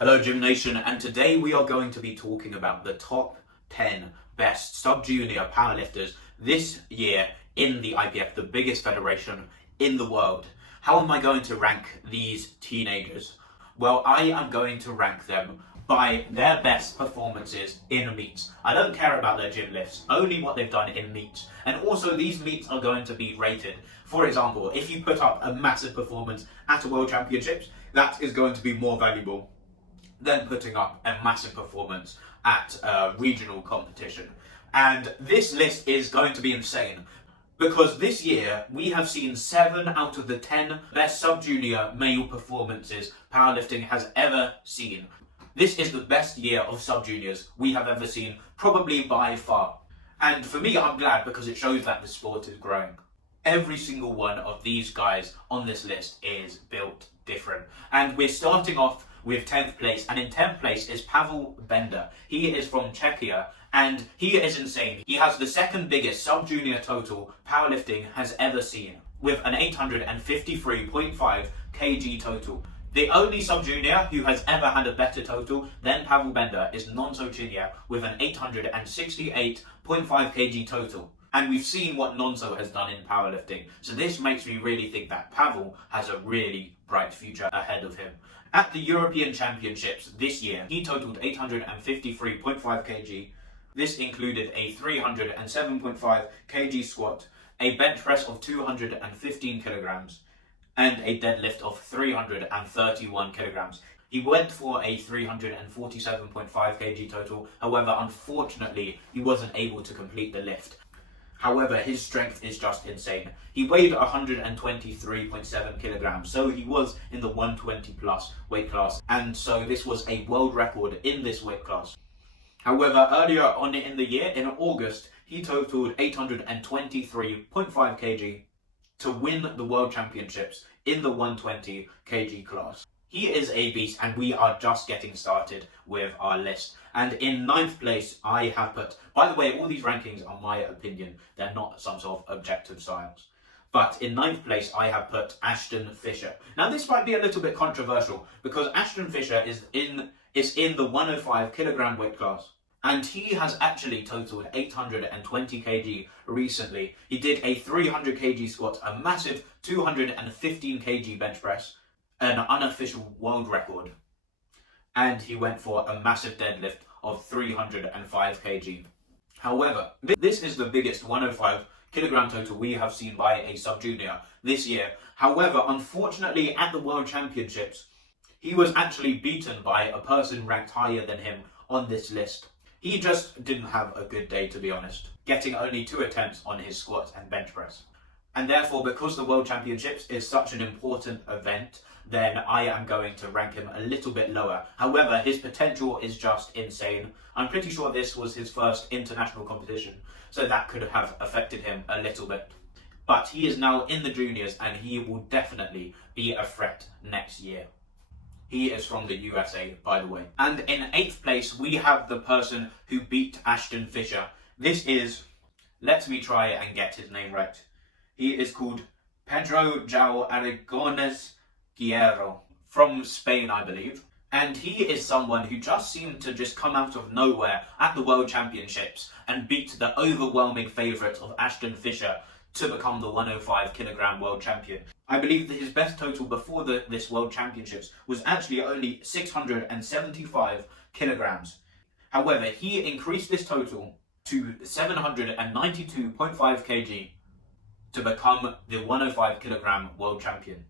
Hello Gym Nation, and today we are going to be talking about the top 10 best sub-junior powerlifters this year in the IPF, the biggest federation in the world. How am I going to rank these teenagers? Well, I am going to rank them by their best performances in meets. I don't care about their gym lifts, only what they've done in meets. And also these meets are going to be rated. For example, if you put up a massive performance at a World Championships, that is going to be more valuable than putting up a massive performance at a regional competition. And this list is going to be insane because this year we have seen 7 out of the 10 best sub-junior male performances powerlifting has ever seen. This is the best year of sub-juniors we have ever seen, probably by far. And for me, I'm glad because it shows that the sport is growing. Every single one of these guys on this list is built different. And we're starting off with 10th place, and in 10th place is Pavel Bender. He is from Czechia, and he is insane. He has the second biggest sub-junior total powerlifting has ever seen, with an 853.5 kg total. The only sub-junior who has ever had a better total than Pavel Bender is Nonso Chinya with an 868.5 kg total. And we've seen what Nonso has done in powerlifting. So this makes me really think that Pavel has a really bright future ahead of him. At the European Championships this year, he totaled 853.5 kg. This included a 307.5 kg squat, a bench press of 215 kilograms, and a deadlift of 331 kilograms. He went for a 347.5 kg total, however, unfortunately, he wasn't able to complete the lift. However, his strength is just insane. He weighed 123.7 kilograms, so he was in the 120 plus weight class, and so this was a world record in this weight class. However, earlier on in the year, in August, he totaled 823.5 kg to win the World Championships in the 120 kg class. He is a beast, and we are just getting started with our list. And in 9th place, I have put, by the way, all these rankings are my opinion. They're not some sort of objective science. But in 9th place, I have put Ashton Fisher. Now, this might be a little bit controversial because Ashton Fisher is in the 105 kilogram weight class. And he has actually totaled 820 kg recently. He did a 300 kg squat, a massive 215 kg bench press, an unofficial world record, and he went for a massive deadlift of 305 kg. However, this is the biggest 105 kilogram total we have seen by a sub-junior this year. However, unfortunately at the World Championships, he was actually beaten by a person ranked higher than him on this list. He just didn't have a good day, to be honest, getting only 2 attempts on his squat and bench press. And therefore, because the World Championships is such an important event, then I am going to rank him a little bit lower. However, his potential is just insane. I'm pretty sure this was his first international competition, so that could have affected him a little bit. But he is now in the juniors, and he will definitely be a threat next year. He is from the USA, by the way. And in 8th place, we have the person who beat Ashton Fisher. This is, let me try and get his name right. He is called Pedro João Aragones Guerrero, from Spain, I believe. And he is someone who just seemed to just come out of nowhere at the World Championships and beat the overwhelming favourite of Ashton Fisher to become the 105 kilogram world champion. I believe that his best total before this World Championships was actually only 675 kilograms. However, he increased this total to 792.5 kg to become the 105 kilogram world champion.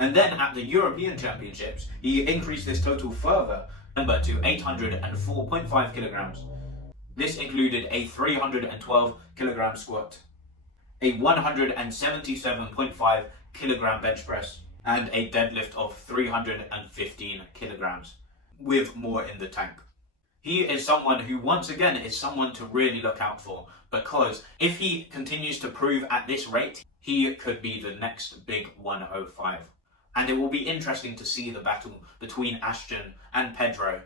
And then at the European Championships, he increased this total further, to 804.5 kilograms. This included a 312 kilogram squat, a 177.5 kilogram bench press, and a deadlift of 315 kilograms, with more in the tank. He is someone who, once again, is someone to really look out for, because if he continues to prove at this rate, he could be the next big 105. And it will be interesting to see the battle between Ashton and Pedro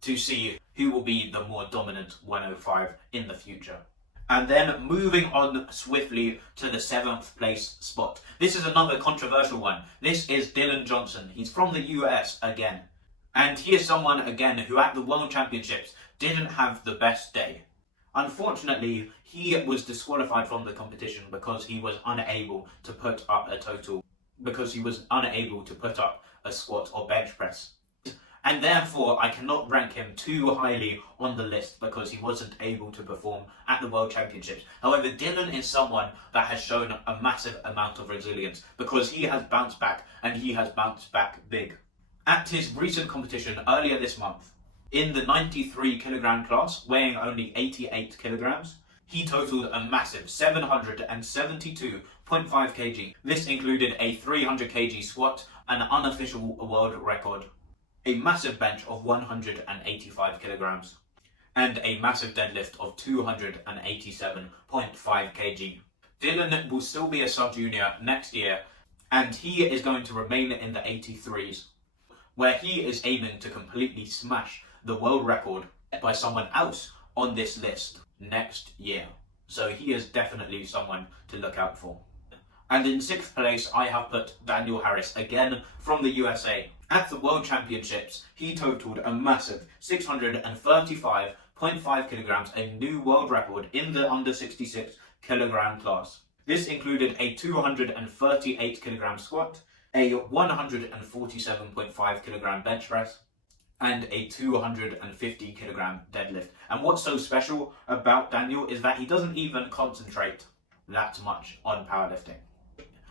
to see who will be the more dominant 105 in the future. And then moving on swiftly to the 7th place spot. This is another controversial one. This is Dylan Johnson. He's from the US again. And he is someone, again, who at the World Championships didn't have the best day. Unfortunately, he was disqualified from the competition because he was unable to put up a total, because he was unable to put up a squat or bench press. And therefore, I cannot rank him too highly on the list because he wasn't able to perform at the World Championships. However, Dylan is someone that has shown a massive amount of resilience because he has bounced back, and he has bounced back big. At his recent competition earlier this month, in the 93 kilogram class, weighing only 88 kilograms, he totaled a massive 772.5 kg. This included a 300 kg squat, an unofficial world record, a massive bench of 185 kilograms, and a massive deadlift of 287.5 kg. Dylan will still be a sub-junior next year, and he is going to remain in the 83s, where he is aiming to completely smash the world record by someone else on this list next year. So he is definitely someone to look out for. And in 6th place, I have put Daniel Harris, again from the USA. At the World Championships, he totaled a massive 635.5 kilograms, a new world record in the under 66 kilogram class. This included a 238 kilogram squat, a 147.5 kilogram bench press, and a 250 kilogram deadlift. And what's so special about Daniel is that he doesn't even concentrate that much on powerlifting.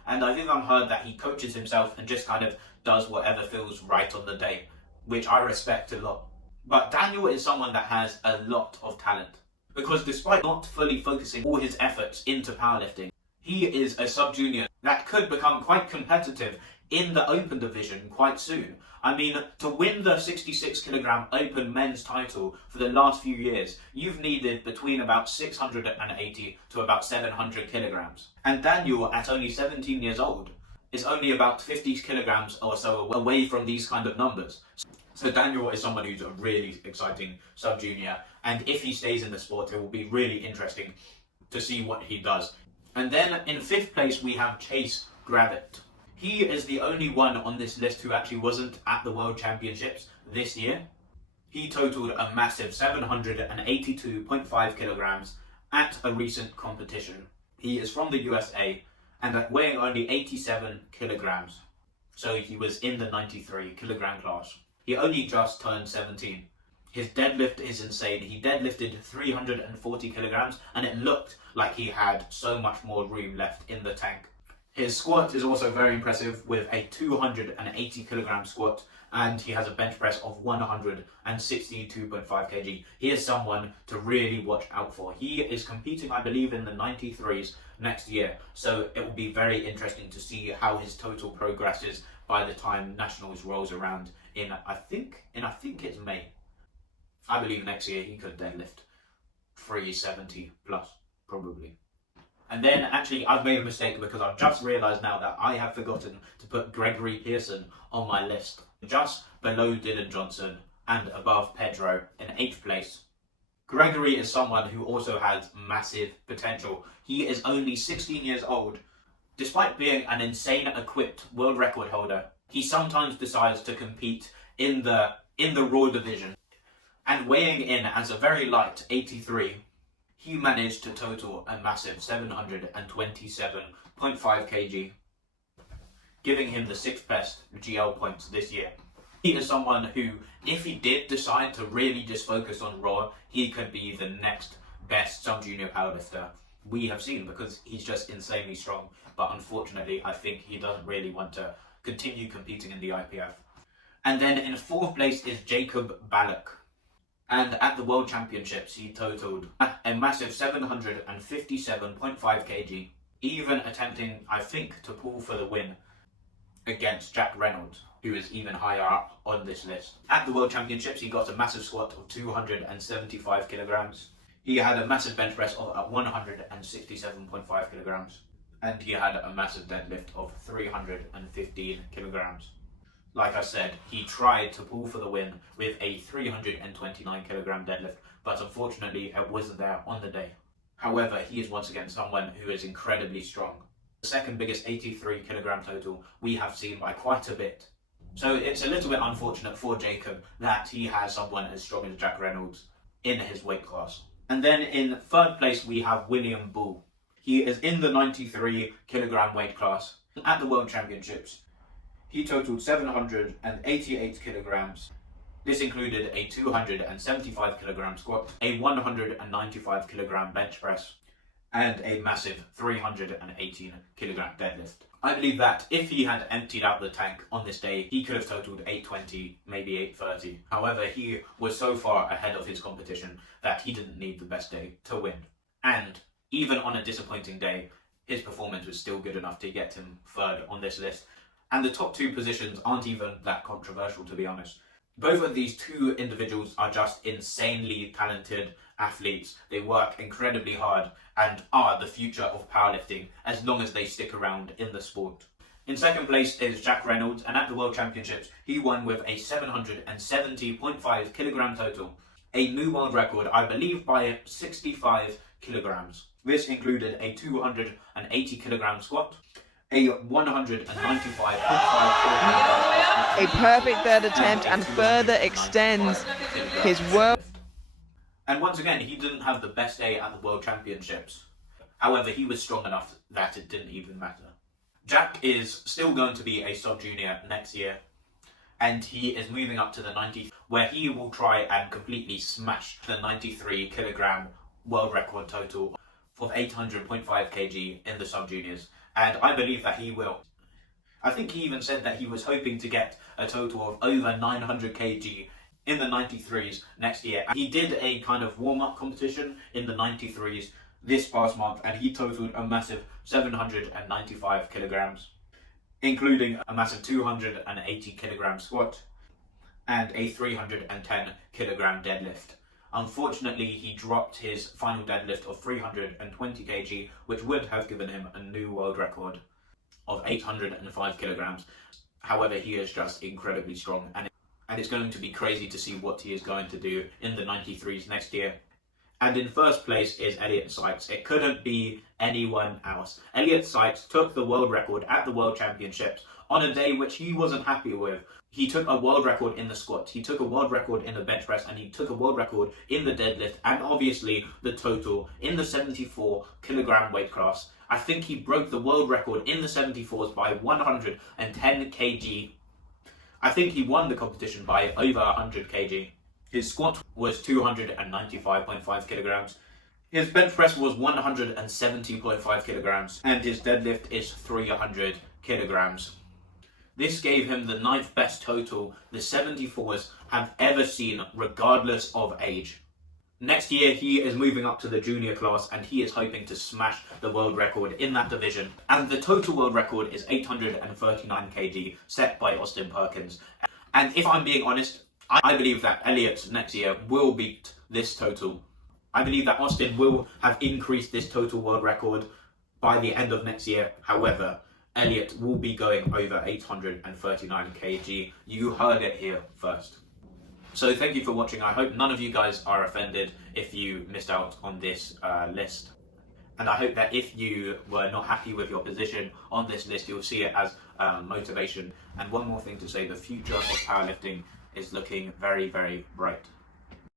And I think I've heard that he coaches himself and just kind of does whatever feels right on the day, which I respect a lot. But Daniel is someone that has a lot of talent, because despite not fully focusing all his efforts into powerlifting, he is a sub-junior that could become quite competitive in the open division quite soon. I mean, to win the 66 kilogram open men's title for the last few years, you've needed between about 680 to about 700 kilograms. And Daniel, at only 17 years old, is only about 50 kilograms or so away from these kind of numbers. So Daniel is someone who's a really exciting sub-junior, and if he stays in the sport, it will be really interesting to see what he does. And then in 5th place, we have Chase Gravitt. He is the only one on this list who actually wasn't at the World Championships this year. He totaled a massive 782.5 kilograms at a recent competition. He is from the USA and weighing only 87 kilograms. So he was in the 93 kilogram class. He only just turned 17. His deadlift is insane. He deadlifted 340 kilograms and it looked like he had so much more room left in the tank. His squat is also very impressive with a 280 kilogram squat, and he has a bench press of 162.5 kg. He is someone to really watch out for. He is competing, I believe, in the 93s next year, so it will be very interesting to see how his total progresses by the time Nationals rolls around in I think it's May. I believe next year he could deadlift 370 plus, probably. And then actually I've made a mistake because I've just realised now that I have forgotten to put Gregory Pearson on my list. Just below Dylan Johnson and above Pedro in 8th place. Gregory is someone who also has massive potential. He is only 16 years old. Despite being an insane equipped world record holder, he sometimes decides to compete in the raw division. And weighing in as a very light 83, he managed to total a massive 727.5 kg, giving him the 6th best GL points this year. He is someone who, if he did decide to really just focus on raw, he could be the next best sub-junior powerlifter we have seen because he's just insanely strong. But unfortunately, I think he doesn't really want to continue competing in the IPF. And then in 4th place is Jacob Ballack. And at the World Championships, he totaled a massive 757.5 kg, even attempting, I think, to pull for the win against Jack Reynolds, who is even higher up on this list. At the World Championships, he got a massive squat of 275 kilograms. He had a massive bench press of 167.5 kilograms. And he had a massive deadlift of 315 kilograms. Like I said, he tried to pull for the win with a 329 kilogram deadlift, but unfortunately it wasn't there on the day. However, he is once again someone who is incredibly strong. The second biggest 83 kilogram total we have seen by quite a bit. So it's a little bit unfortunate for Jacob that he has someone as strong as Jack Reynolds in his weight class. And then in third place we have William Bull. He is in the 93 kilogram weight class. At the World Championships, he totaled 788 kilograms. This included a 275 kilogram squat, a 195 kilogram bench press, and a massive 318 kilogram deadlift. I believe that if he had emptied out the tank on this day, he could have totaled 820, maybe 830. However, he was so far ahead of his competition that he didn't need the best day to win. And even on a disappointing day, his performance was still good enough to get him third on this list. And the top two positions aren't even that controversial, to be honest. Both of these two individuals are just insanely talented athletes. They work incredibly hard and are the future of powerlifting as long as they stick around in the sport. In second place is Jack Reynolds, and at the World Championships he won with a 770.5 kilogram total, a new world record, I believe, by 65 kilograms. This included a 280 kilogram squat, a 195.5 kilogram A perfect third attempt and further extends his world. And once again, he didn't have the best day at the World Championships. However, he was strong enough that it didn't even matter. Jack is still going to be a sub-junior next year, and he is moving up to the 90, where he will try and completely smash the 93 kilogram world record total of 800.5 kg in the sub-juniors. And I believe that he will. I think he even said that he was hoping to get a total of over 900 kg in the 93s next year. He did a kind of warm-up competition in the 93s this past month, and he totaled a massive 795 kilograms, including a massive 280 kilogram squat and a 310 kilogram deadlift. Unfortunately, he dropped his final deadlift of 320 kg, which would have given him a new world record of 805 kilograms. However, he is just incredibly strong, and it's going to be crazy to see what he is going to do in the 93s next year. And in first place is Elliott Sykes. It couldn't be anyone else. Elliott Sykes took the world record at the World Championships on a day which he wasn't happy with. He took a world record in the squat, he took a world record in the bench press, and he took a world record in the deadlift, and obviously the total in the 74 kilogram weight class. I think he broke the world record in the 74s by 110 kg. I think he won the competition by over 100 kg. His squat was 295.5 kilograms. His bench press was 170.5 kilograms, and his deadlift is 300 kilograms. This gave him the 9th best total the 74s have ever seen, regardless of age. Next year, he is moving up to the junior class, and he is hoping to smash the world record in that division. And the total world record is 839 kg, set by Austin Perkins. And if I'm being honest, I believe that Elliott next year will beat this total. I believe that Austin will have increased this total world record by the end of next year. However, Elliott will be going over 839 kg. You heard it here first. So thank you for watching. I hope none of you guys are offended if you missed out on this list. And I hope that if you were not happy with your position on this list, you'll see it as motivation. And one more thing to say, the future of powerlifting is looking very, very bright.